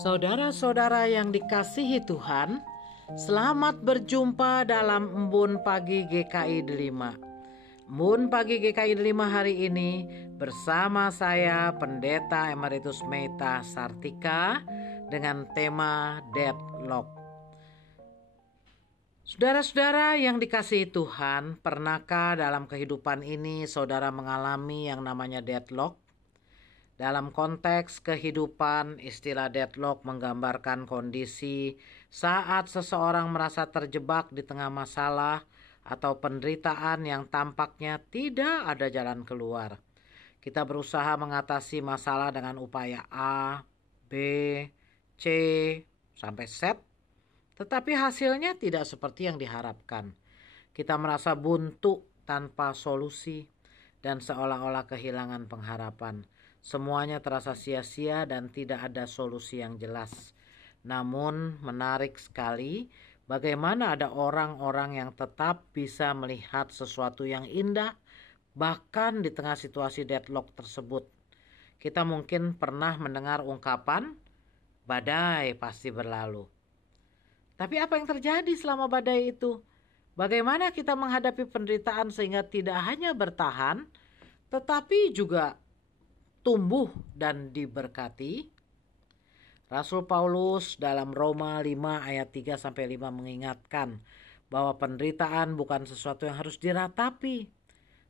Saudara-saudara yang dikasihi Tuhan, selamat berjumpa dalam Embun Pagi GKI Delima. Embun Pagi GKI Delima hari ini bersama saya Pendeta Emeritus Meita Sartika dengan tema Deadlock. Saudara-saudara yang dikasihi Tuhan, pernahkah dalam kehidupan ini saudara mengalami yang namanya deadlock? Dalam konteks kehidupan, istilah deadlock menggambarkan kondisi saat seseorang merasa terjebak di tengah masalah atau penderitaan yang tampaknya tidak ada jalan keluar. Kita berusaha mengatasi masalah dengan upaya A, B, C, sampai Z, tetapi hasilnya tidak seperti yang diharapkan. Kita merasa buntu tanpa solusi dan seolah-olah kehilangan pengharapan. Semuanya terasa sia-sia dan tidak ada solusi yang jelas. Namun menarik sekali bagaimana ada orang-orang yang tetap bisa melihat sesuatu yang indah bahkan di tengah situasi deadlock tersebut. Kita mungkin pernah mendengar ungkapan badai pasti berlalu. Tapi apa yang terjadi selama badai itu? Bagaimana kita menghadapi penderitaan sehingga tidak hanya bertahan tetapi juga tumbuh dan diberkati? Rasul Paulus dalam Roma 5 ayat 3-5 mengingatkan bahwa penderitaan bukan sesuatu yang harus diratapi,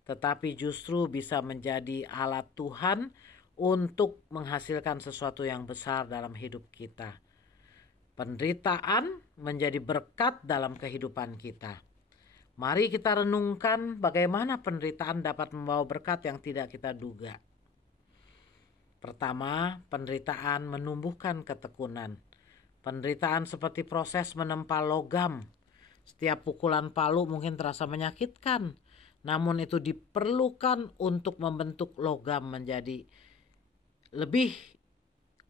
tetapi justru bisa menjadi alat Tuhan untuk menghasilkan sesuatu yang besar dalam hidup kita. Penderitaan menjadi berkat dalam kehidupan kita. Mari kita renungkan bagaimana penderitaan dapat membawa berkat yang tidak kita duga. Pertama, penderitaan menumbuhkan ketekunan. Penderitaan seperti proses menempa logam. Setiap pukulan palu mungkin terasa menyakitkan, namun itu diperlukan untuk membentuk logam menjadi lebih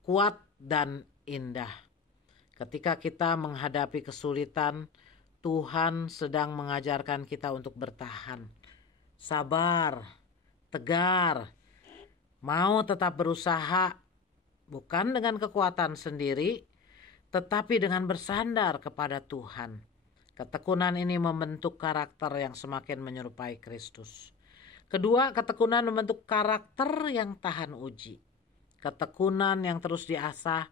kuat dan indah. Ketika kita menghadapi kesulitan, Tuhan sedang mengajarkan kita untuk bertahan, sabar, tegar, mau tetap berusaha bukan dengan kekuatan sendiri, tetapi dengan bersandar kepada Tuhan. Ketekunan ini membentuk karakter yang semakin menyerupai Kristus. Kedua, ketekunan membentuk karakter yang tahan uji. Ketekunan yang terus diasah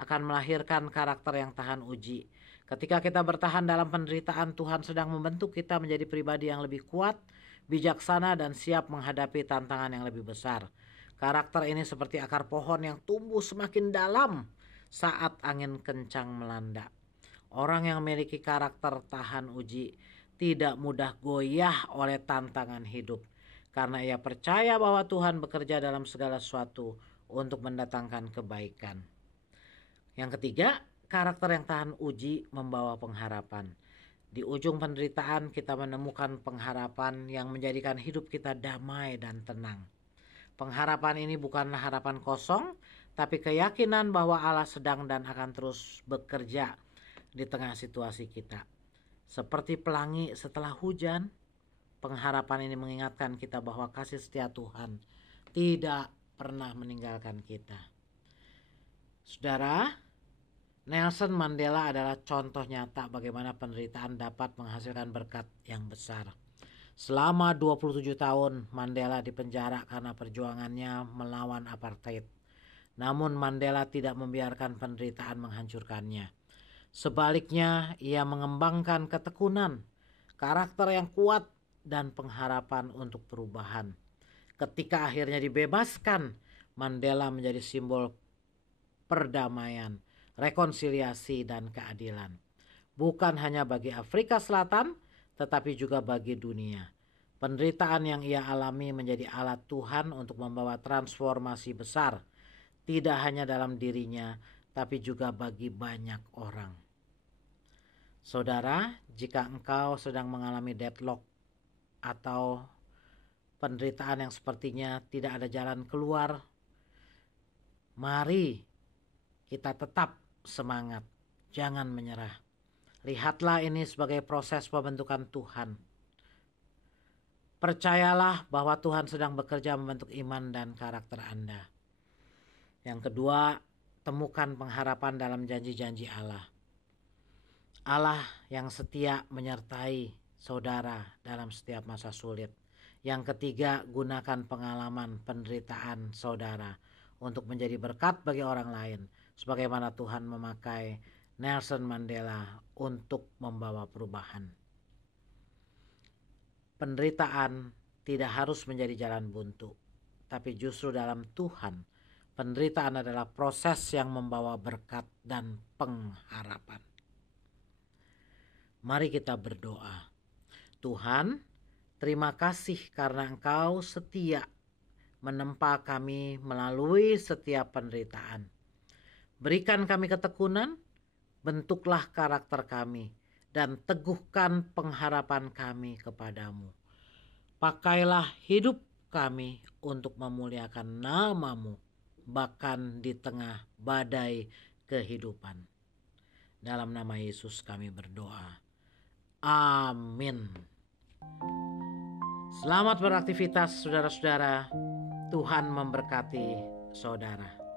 akan melahirkan karakter yang tahan uji. Ketika kita bertahan dalam penderitaan, Tuhan sedang membentuk kita menjadi pribadi yang lebih kuat, bijaksana, dan siap menghadapi tantangan yang lebih besar. Karakter ini seperti akar pohon yang tumbuh semakin dalam saat angin kencang melanda. Orang yang memiliki karakter tahan uji tidak mudah goyah oleh tantangan hidup, karena ia percaya bahwa Tuhan bekerja dalam segala sesuatu untuk mendatangkan kebaikan. Yang ketiga, karakter yang tahan uji membawa pengharapan. Di ujung penderitaan kita menemukan pengharapan yang menjadikan hidup kita damai dan tenang. Pengharapan ini bukanlah harapan kosong, tapi keyakinan bahwa Allah sedang dan akan terus bekerja di tengah situasi kita. Seperti pelangi setelah hujan, pengharapan ini mengingatkan kita bahwa kasih setia Tuhan tidak pernah meninggalkan kita. Saudara, Nelson Mandela adalah contoh nyata bagaimana penderitaan dapat menghasilkan berkat yang besar. Selama 27 tahun Mandela dipenjara karena perjuangannya melawan apartheid. Namun Mandela tidak membiarkan penderitaan menghancurkannya. Sebaliknya, ia mengembangkan ketekunan, karakter yang kuat, dan pengharapan untuk perubahan. Ketika akhirnya dibebaskan, Mandela menjadi simbol perdamaian, rekonsiliasi, dan keadilan. Bukan hanya bagi Afrika Selatan, tetapi juga bagi dunia. Penderitaan yang ia alami menjadi alat Tuhan untuk membawa transformasi besar, tidak hanya dalam dirinya, tapi juga bagi banyak orang. Saudara, jika engkau sedang mengalami deadlock atau penderitaan yang sepertinya tidak ada jalan keluar, mari kita tetap semangat, jangan menyerah. Lihatlah ini sebagai proses pembentukan Tuhan. Percayalah bahwa Tuhan sedang bekerja membentuk iman dan karakter Anda. Yang kedua, temukan pengharapan dalam janji-janji Allah. Allah yang setia menyertai saudara dalam setiap masa sulit. Yang ketiga, gunakan pengalaman penderitaan saudara untuk menjadi berkat bagi orang lain, sebagaimana Tuhan memakai Nelson Mandela untuk membawa perubahan. Penderitaan tidak harus menjadi jalan buntu, tapi justru dalam Tuhan, penderitaan adalah proses yang membawa berkat dan pengharapan. Mari kita berdoa. Tuhan, terima kasih karena Engkau setia menempa kami melalui setiap penderitaan. Berikan kami ketekunan, bentuklah karakter kami, dan teguhkan pengharapan kami kepadamu. Pakailah hidup kami untuk memuliakan nama-Mu, bahkan di tengah badai kehidupan. Dalam nama Yesus kami berdoa. Amin. Selamat beraktivitas saudara-saudara. Tuhan memberkati saudara.